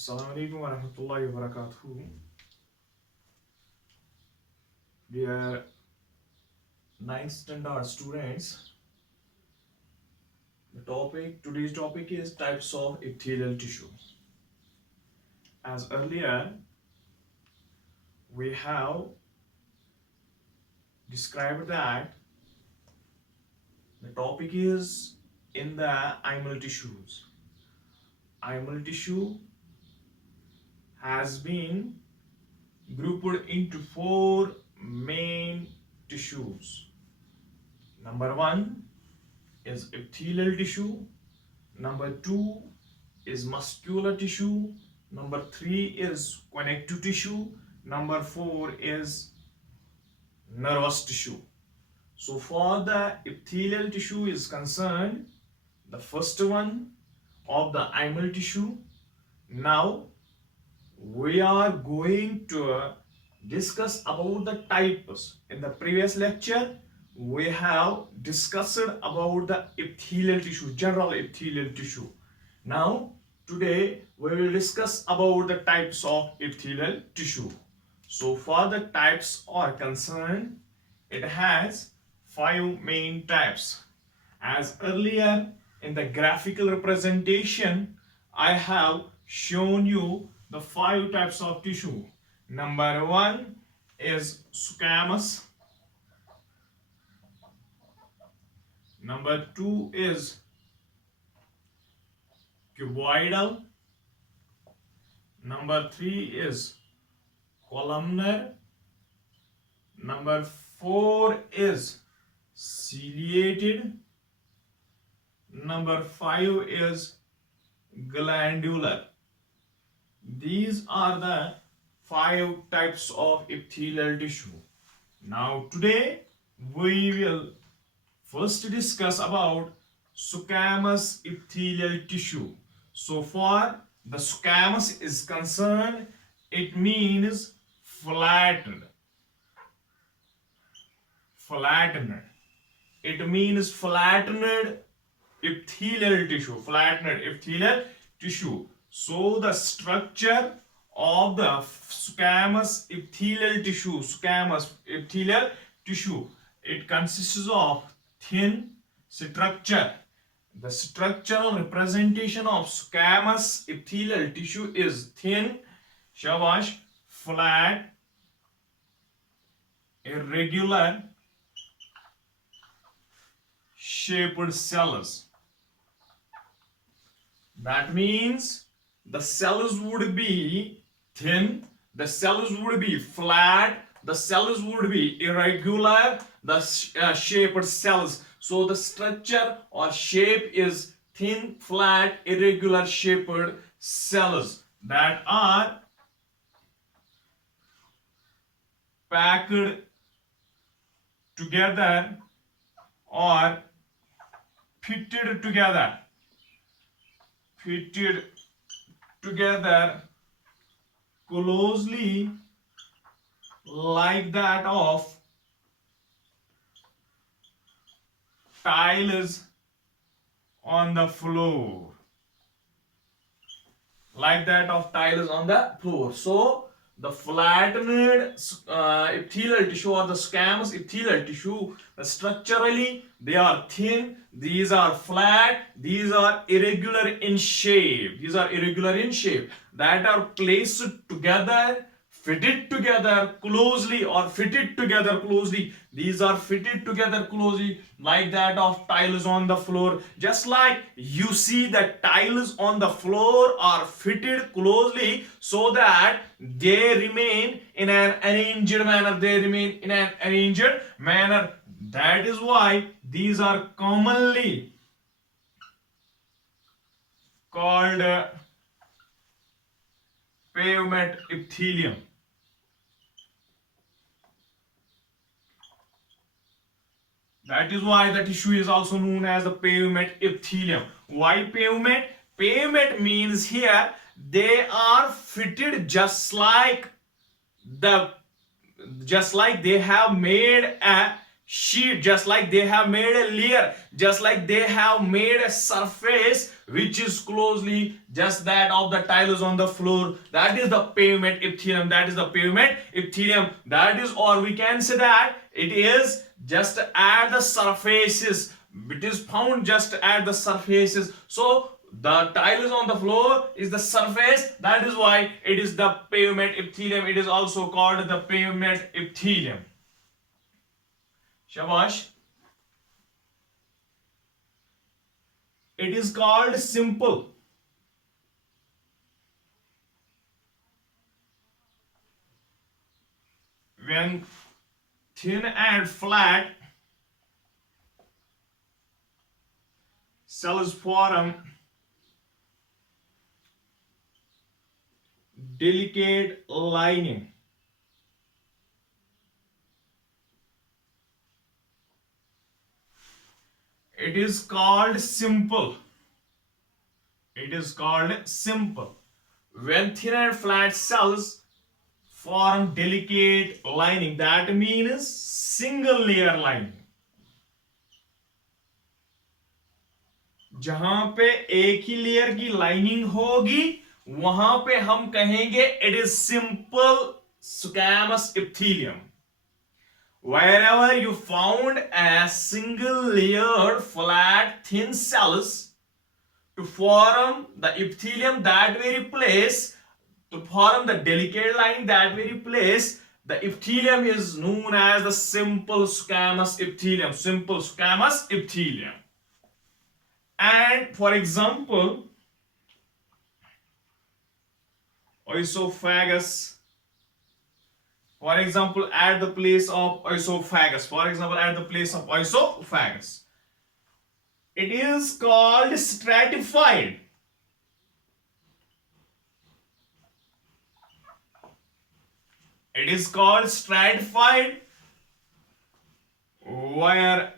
Assalamu alaikum wa rahmatullahi wa barakatuh. Dear 9th standard students, today's topic is types of epithelial tissue. As earlier, we have described that the topic is in the animal tissues. Animal tissue has been grouped into 4 main tissues. Number 1 is epithelial tissue. Number 2 is muscular tissue. Number 3 is connective tissue. Number 4 is nervous tissue. So for the epithelial tissue is concerned, the first one of the animal tissue. Now we are going to discuss about the types. In the previous lecture, we have discussed about the epithelial tissue, general epithelial tissue. Now, today we will discuss about the types of epithelial tissue. So, for the types are concerned, it has 5 main types. As earlier in the graphical representation, I have shown you the 5 types of tissue. Number 1 is squamous. Number 2 is cuboidal. Number 3 is columnar. Number 4 is ciliated. Number 5 is glandular. These are the 5 types of epithelial tissue. Now today we will first discuss about squamous epithelial tissue. So for the squamous is concerned, it means flattened. It means flattened epithelial tissue. So the structure of the squamous epithelial tissue, it consists of thin structure. The structural representation of squamous epithelial tissue is thin, shabash, flat, irregular shaped cells. That means the cells would be thin, the cells would be flat, the cells would be irregular, the shaped cells. So the structure or shape is thin, flat, irregular shaped cells that are packed together or fitted together closely like that of tiles on the floor. So the flattened epithelial tissue or the squamous epithelial tissue, structurally they are thin, these are flat, these are irregular in shape. That are placed together, fitted together closely. These are fitted together closely like that of tiles on the floor. Just like you see that tiles on the floor are fitted closely so that they remain in an arranged manner. That is why these are commonly called pavement epithelium. That is why the tissue is also known as the pavement epithelium. Why pavement? Pavement means here they are fitted just like they have made a sheet, just like they have made a layer, just like they have made a surface which is closely just that of the tiles on the floor. That is the pavement epithelium. That is the pavement epithelium. That is, or we can say that it is just at the surfaces. It is found just at the surfaces. So the tiles on the floor is the surface. That is why it is the pavement epithelium. It is also called the pavement epithelium. Shabash. It is called simple. When thin and flat cells form delicate lining. It is called simple. It is called simple. When thin and flat cells form delicate lining, that means single layer lining. जहां पे एक ही layer की lining होगी वहां पे हम कहेंगे it is simple squamous epithelium. Wherever you found a single layered flat thin cells to form the epithelium, that very place, to form the delicate lining, that very place, the epithelium is known as the simple squamous epithelium. Simple squamous epithelium. And for example, oesophagus. For example, at the place of oesophagus. For example, at the place of oesophagus, it is called stratified. It is called stratified wherever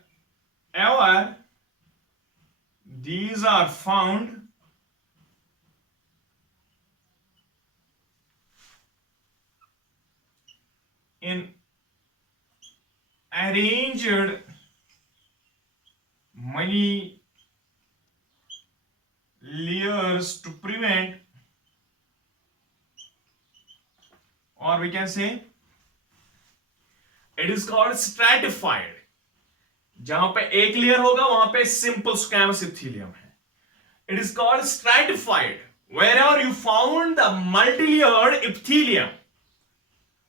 these are found in arranged many layers to prevent, or we can say it is called stratified. जहां पे एक layer होगा वहां पे simple squamous epithelium है. It is called stratified wherever you found the multi-layered epithelium.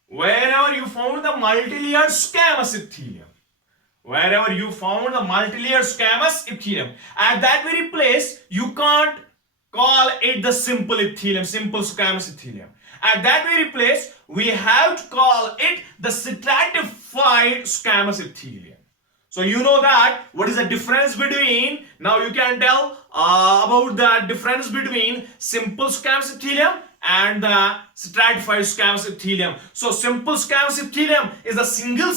Wherever you found the multi-layered squamous epithelium. Wherever you found the multi-layered squamous epithelium, at that very place you can't call it the simple epithelium, simple squamous epithelium. At that very place we have to call it the stratified squamous epithelium. So you know that what is the difference between, now you can tell about the difference between simple squamous epithelium and the stratified squamous epithelium. So simple squamous epithelium is a single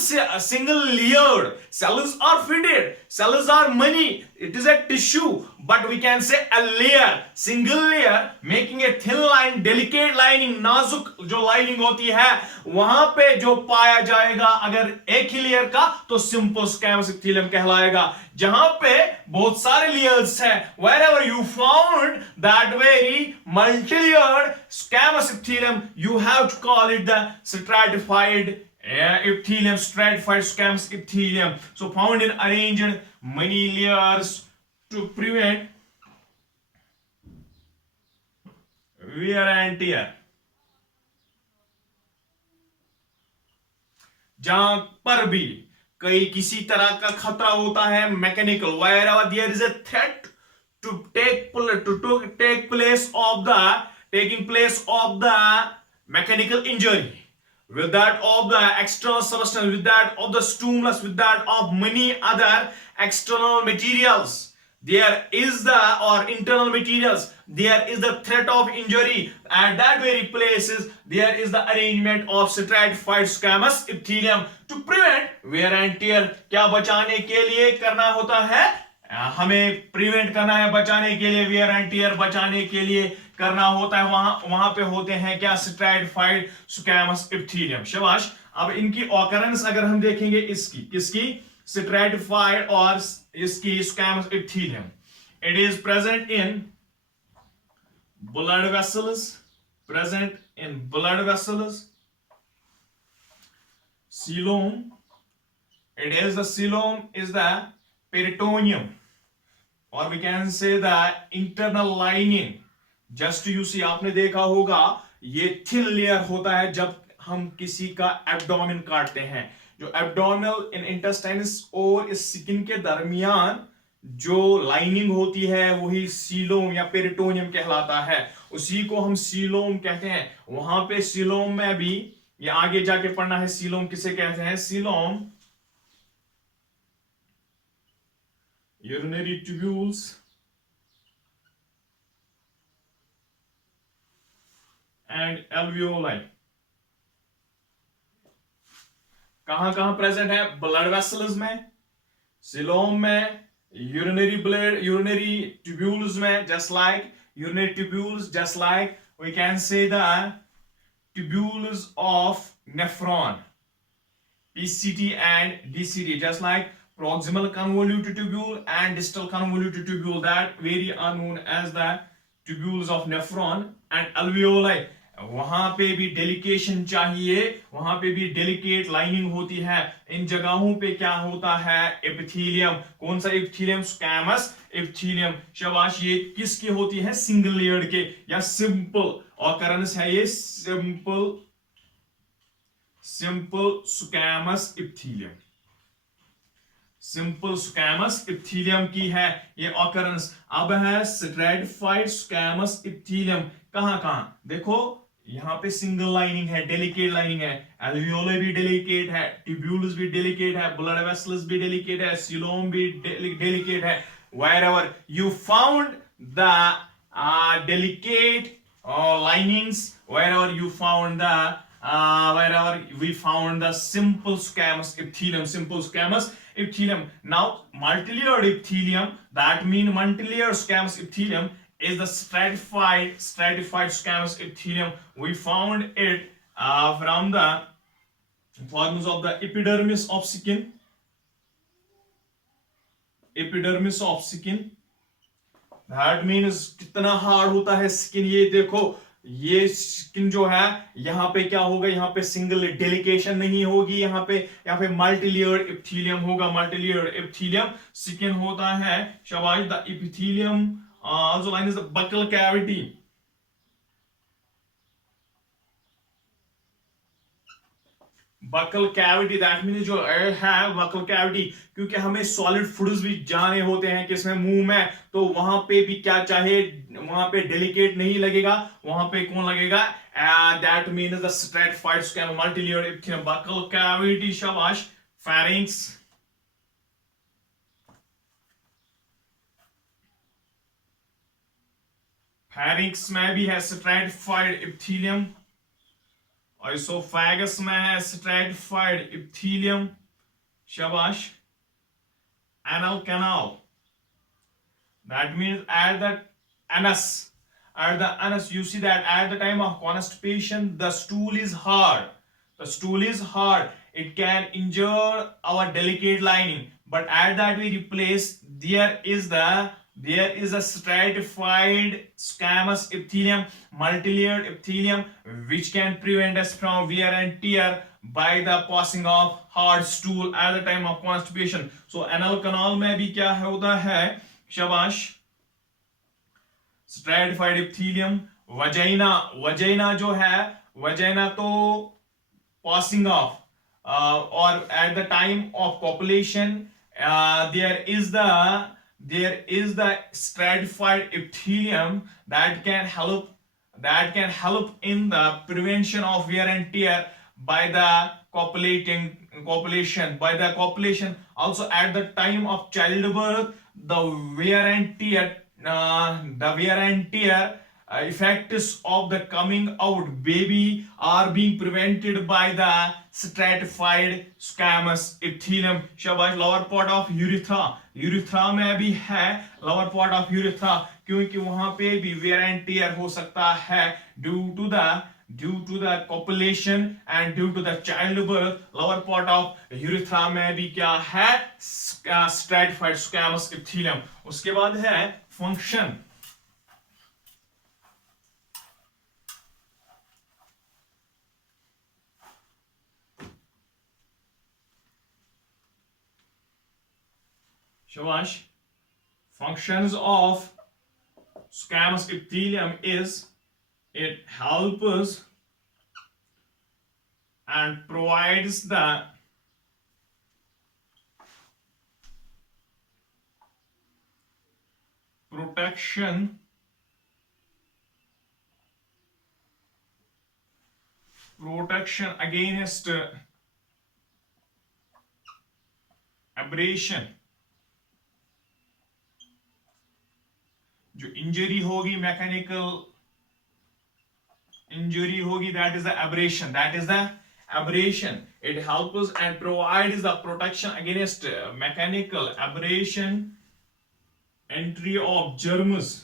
layered. Cells are fitted, cells are many, it is a tissue, but we can say a layer, single layer making a thin line, delicate lining, नाजुक जो lining होती है वहां पे जो पाया जाएगा अगर एक ही लेयर का तो सिंपल स्क्वैमस epithelium कहलाएगा. जहां पे बहुत सारे लेयर्स है, wherever you found that very multi-layered squamous epithelium, you have to call it the stratified epithelium, stratified squamous epithelium. So found in arranged many layers to prevent wear and tear. जहां पर भी कई किसी तरह का खतरा होता है mechanical, wherever there is a threat to take place of the mechanical injury, with that of the external substance, with that of the stimulus, with that of many other external materials, there is the, or internal materials, there is the threat of injury. At that very places there is the arrangement of stratified squamous epithelium to prevent wear and tear. क्या बचाने के लिए करना होता है, हमें prevent करना है, बचाने के लिए wear and tear बचाने के लिए करना होता है, वहां पे होते हैं क्या, stratified squamous epithelium. शाबाश. अब इनकी ऑकरेंस अगर हम देखेंगे, इसकी stratified or इसकी squamous epithelium. It is present in blood vessels, coelom. It is the coelom is the peritoneum, or we can say the internal lining. Just you see, आपने देखा होगा ये thin layer होता है जब हम किसी का एब्डोमेन काटते हैं. जो एब्डोमिनल इन इंटेस्टाइन्स और इस स्किन के दरमियान जो लाइनिंग होती है वही सीलोम या पेरिटोनियम कहलाता है. उसी को हम सीलोम कहते हैं. वहां पे सीलोम में भी ये आगे जाके पढ़ना है. सीलोम किसे कहते हैं? Coelom urinary tubules and alveoli. कहां कहां प्रेजेंट है? ब्लड वेसल्स में, सीलोम में, urinary tubules में, just like urinary tubules, just like we can say the tubules of nephron, PCT and DCT, just like proximal convoluted tubule and distal convoluted tubule, that very are known as the tubules of nephron and alveoli. वहां पे भी डेलिकेशन चाहिए, वहां पे भी delicate lining होती है. इन जगहों पे क्या होता है? एपिथेलियम. कौन सा एपिथेलियम? Squamous epithelium. शाबाश. ये किसके होती है? सिंगल लेयर्ड के या सिंपल ऑकरेंस है ये. Simple squamous epithelium. Simple squamous epithelium की है ये ऑकरेंस. अब है स्ट्रैटिफाइड स्क्वैमस एपिथेलियम. कहां कहां देखो, यहां पे सिंगल लाइनिंग है, डेलिकेट लाइनिंग है. एल्वियोले भी डेलिकेट है, ट्यूब्यूल्स भी डेलिकेट है, ब्लड वेसल्स भी डेलिकेट है, सीलोम भी डेलिकेट है. wherever you found the delicate linings, wherever we found the simple squamous epithelium. Now multilayered epithelium, that means multilayered squamous epithelium is the stratified squamous epithelium. We found it from the forms of the epidermis of skin. That means कितना hard होता है skin. ये देखो, ये skin जो है यहाँ पे क्या होगा? यहाँ पे सिंगल डेलिकेशन नहीं होगी. यहाँ पे मल्टीलेयर्ड एपिथेलियम होगा. मल्टीलेयर्ड एपिथेलियम स्किन होता है. शाबाश. The epithelium also known as the buccal cavity. Buccal cavity, that means जो है buccal cavity, क्योंकि हमें solid foods भी जाने होते हैं किसमें? मुंह में. तो वहां पे भी क्या चाहे, वहां पे delicate नहीं लगेगा, वहां पे कौन लगेगा? That means the stratified squamous multilayered epithelium. Buccal cavity. शाबाश. Pharynx. Pharynx में भी है stratified epithelium. Esophagus में है stratified epithelium. शाबाश. Anal canal. That means at the anus, you see that at the time of constipation, the stool is hard. It can injure our delicate lining, but at that very place there is a stratified squamous epithelium, multilayered epithelium, which can prevent us from wear and tear by the passing of hard stool at the time of constipation. So anal canal में भी क्या होता है? शाबाश. stratified epithelium. vagina जो है, vagina तो passing off or at the time of copulation there is the stratified epithelium that can help in the prevention of wear and tear by the copulation. Also at the time of childbirth, the wear and tear effects of the coming out baby are being prevented by the stratified squamous epithelium. शाबाश. lower part of urethra में भी है lower part of urethra, क्योंकि वहां पे भी wear and tear हो सकता है due to the due to the copulation and due to the childbirth lower part of urethra में भी क्या है stratified squamous epithelium. उसके बाद है function. Shabash. Functions of squamous epithelium is it helps and provides the protection against abrasion. जो injury होगी mechanical injury होगी that is the abrasion. It helps and provides the protection against mechanical abrasion, entry of germs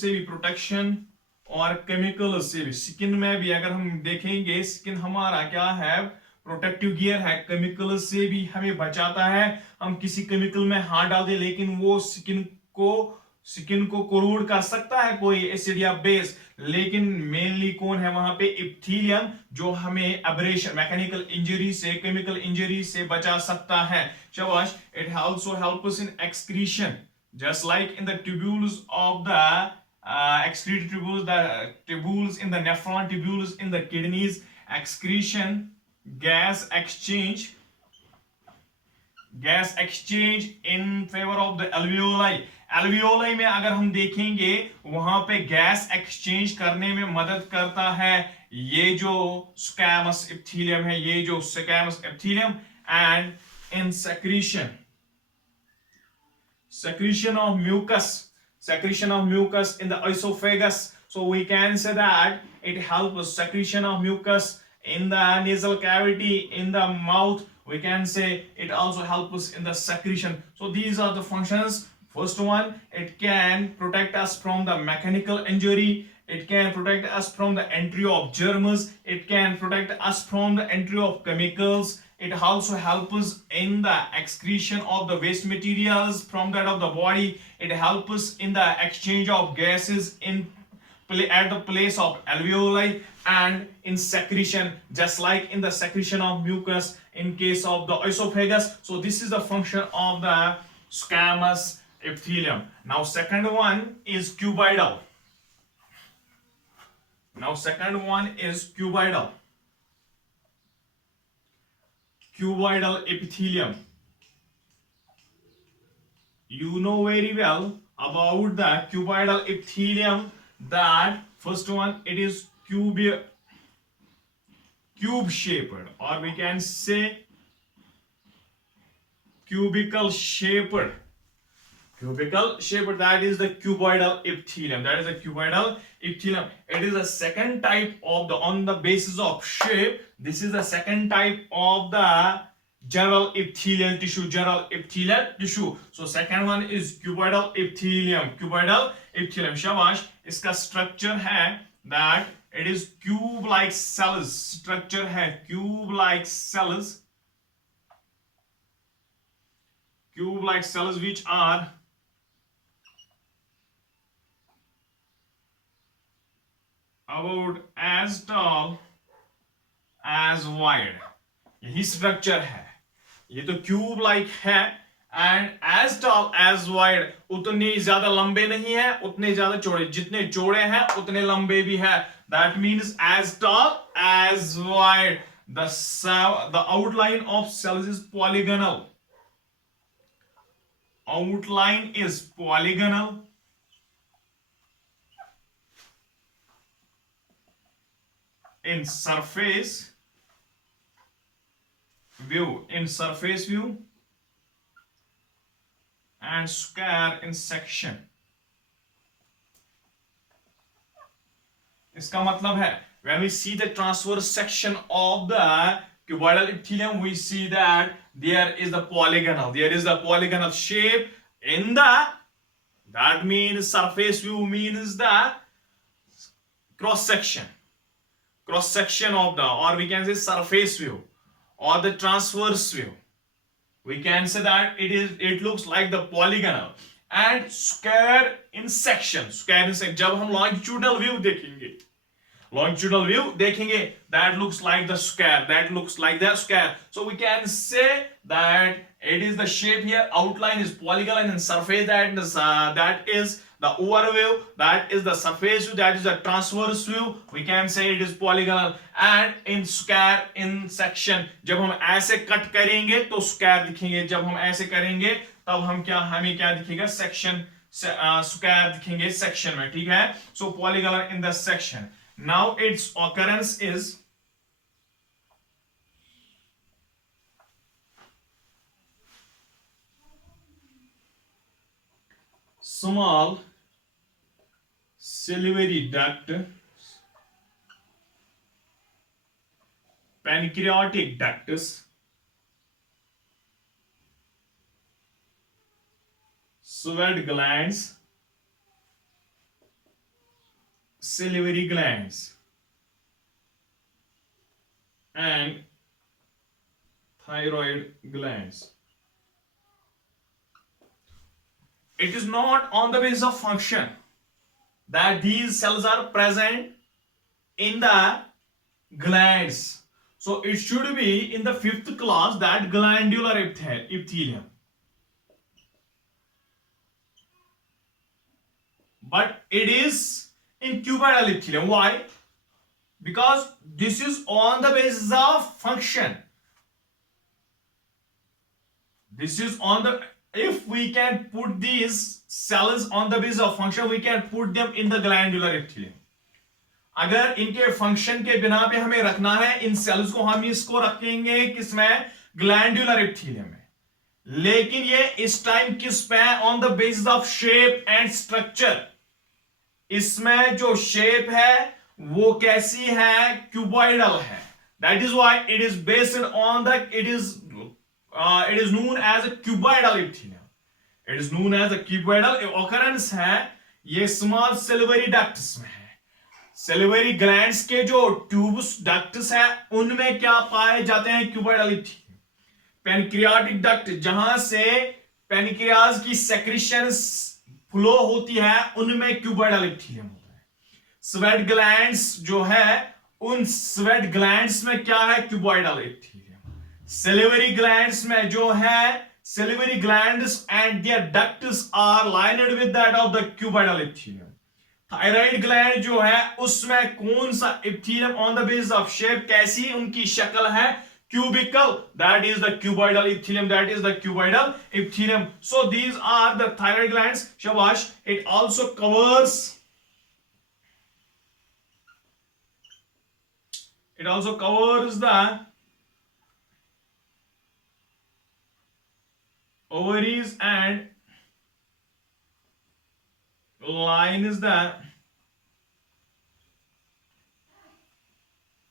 से भी protection और chemical से भी. Skin में भी अगर हम देखेंगे स्किन हमारा क्या है प्रोटेक्टिव गियर है, केमिकल से भी हमें बचाता है. हम किसी केमिकल में हाथ डाल दे लेकिन वो स्किन को कोरोड कर सकता है कोई एसिड या बेस, लेकिन मेनली कौन है वहां पे इप्थीलियम जो हमें एब्रेशन मैकेनिकल इंजरी से केमिकल इंजरी से बचा सकता है. शाबाश. It also helps in excretion just like in the tubules of the excretory tubules, the tubules in the nephron, tubules in the kidneys, excretion, gas exchange in favor of the alveoli. alveoli में अगर हम देखेंगे वहां पे gas exchange करने में मदद करता है ये जो squamous epithelium है, ये जो squamous epithelium. And in secretion of mucus in the esophagus, so we can say that it helps secretion of mucus in the nasal cavity, in the mouth. We can say it also helps in the secretion. So these are the functions. First one, it can protect us from the mechanical injury, it can protect us from the entry of germs, it can protect us from the entry of chemicals. It also helps in the excretion of the waste materials from that of the body. It helps in the exchange of gases at the place of alveoli and in secretion, just like in the secretion of mucus in case of the esophagus. So this is the function of the squamous epithelium. Now second one is cuboidal. Cuboidal epithelium. You know very well about the cuboidal epithelium that first one it is cube shaped, or we can say cubical shaped. That is the cuboidal epithelium. It is the second type of the on the basis of shape. This is the second type of the general epithelial tissue. So second one is cuboidal epithelium. Shabash. इसका structure है that it is cube-like cells. Structure है cube-like cells which are about as tall as wide. यही structure है. ये तो cube like है and as tall as wide. उतने ज्यादा लंबे नहीं है उतने ज्यादा चौड़े, जितने चौड़े हैं उतने लंबे भी है. That means as tall as wide. The outline of cells is polygonal. In surface view and square in section. इसका मतलब है when we see the transverse section of the cuboidal epithelium, we see that there is the polygonal shape in the, that means surface view means the cross section of the, or we can say surface view or the transverse view. We can say that it looks like the polygonal and square in section. जब हम longitudinal view देखेंगे, that looks like the square, so we can say that it is the shape here, outline is polygonal, and surface that is the overview, that is the surface view, that is the transverse view, we can say it is polygonal, and in square in section. जब हम ऐसे cut करेंगे तो square दिखेंगे, जब हम ऐसे करेंगे तब हमें क्या दिखेगा, section square दिखेंगे section में, ठीक है. So polygonal in the section. Now its occurrence is small salivary duct, pancreatic ducts, sweat glands, salivary glands, and thyroid glands. It is not on the basis of function that these cells are present in the glands. So it should be in the 5th class, that glandular epithelium. But it is in cuboidal epithelium. Why? Because this is on the basis of function. This is on the, if we can put these cells on the basis of function, we can put them in the glandular epithelium. अगर इनके function के बिना पे हमें रखना है इन sales को, हम इसको रखेंगे किसमें, ग्लैंडुलर एपिथेलियम में. लेकिन ये इस टाइम किस पे है, on the basis of shape and structure. इसमें जो शेप है वो कैसी है, क्यूबॉइडल है. That is why it is based on the, it is known as a cuboidal epithelium. It is known as a cuboidal. occurrence है ये small silvery ducts में है. सिल्वरी ग्लैंड्स के जो ट्यूब्स डक्ट्स है उनमें क्या पाए जाते हैं, क्यूबॉइडल एपिथेलियम. पैनक्रियाटिक डक्ट, जहां से पैनक्रियाज की सेक्रेशन फ्लो होती है, उनमें क्यूबॉइडल एपिथेलियम होता है. स्वेट ग्लैंड्स जो है, उन स्वेट ग्लैंड्स में क्या है, क्यूबॉइडल एपिथेलियम. सिल्वरी ग्लैंड्स में जो है, salivary glands and their ducts are lined with that of the cuboidal epithelium. Thyroid gland जो है उसमें कौन सा epithelium, on the basis of shape, कैसी उनकी शक्ल है, cubical, that is the cuboidal epithelium, that is the cuboidal epithelium. So these are the thyroid glands. Shabash. It also covers the ovaries and lines the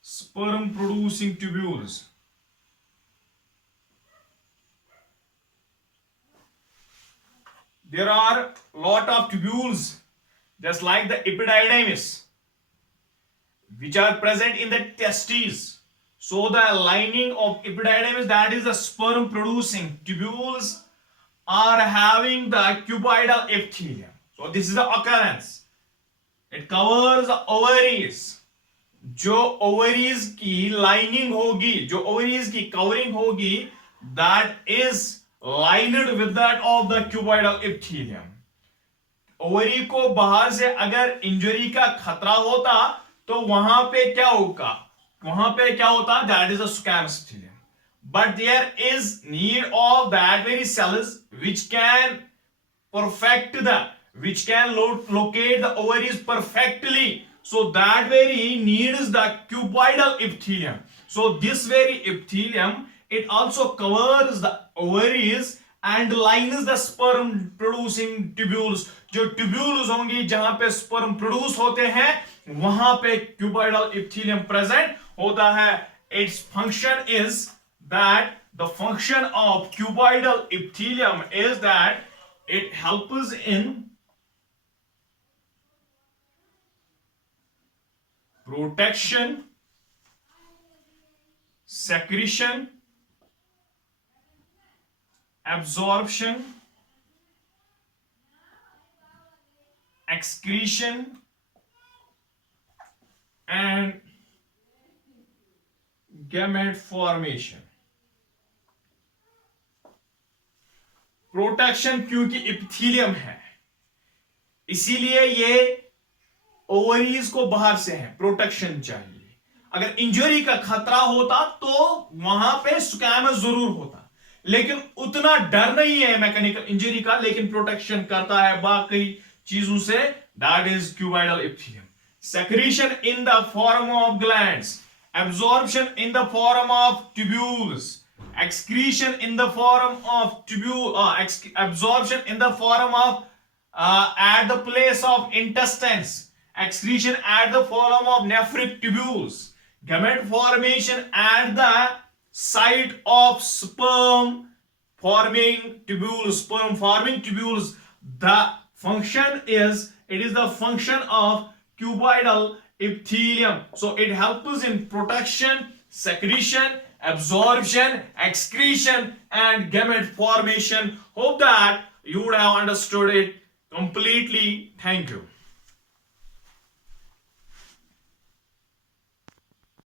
sperm producing tubules. There are lot of tubules just like the epididymis which are present in the testes. So the lining of epididymis, that is the sperm producing tubules, are having the cuboidal epithelium. So this is the occurrence. It covers the ovaries. जो ovaries की lining होगी, जो ovaries की covering होगी, that is lined with that of the cuboidal epithelium. Ovary को बाहर से अगर इंजरी का खतरा होता तो वहां पे क्या होगा, that is a squamous epithelium. But there is need of that very cells which can locate the ovaries perfectly. So that very needs the cuboidal epithelium. So this very epithelium, it also covers the ovaries and lines the sperm producing tubules. जो tubules होंगी जहां पे sperm produce होते हैं, वहां पे cuboidal epithelium present होता है. Its function is that the function of cuboidal epithelium is that it helps in protection, secretion, absorption, excretion, and gamete formation. Protection क्योंकि इपिथीलियम है इसीलिए ये ओवरीज को बाहर से है, प्रोटेक्शन चाहिए। अगर इंजरी का खतरा होता तो वहां पे स्क्वैमस जरूर होता, लेकिन उतना डर नहीं है मैकेनिकल इंजरी का, लेकिन प्रोटेक्शन करता है बाकी चीजों से। That is cuboidal epithelium. Secretion in the form of glands, absorption in the form of tubules, excretion in the form of absorption in the form of at the place of intestines, excretion at the form of nephric tubules, gamete formation at the site of sperm forming tubules. The function is, it is the function of cuboidal epithelium. So it helps in protection, secretion, absorption, excretion, and gamete formation. Hope that you would have understood it completely. Thank you.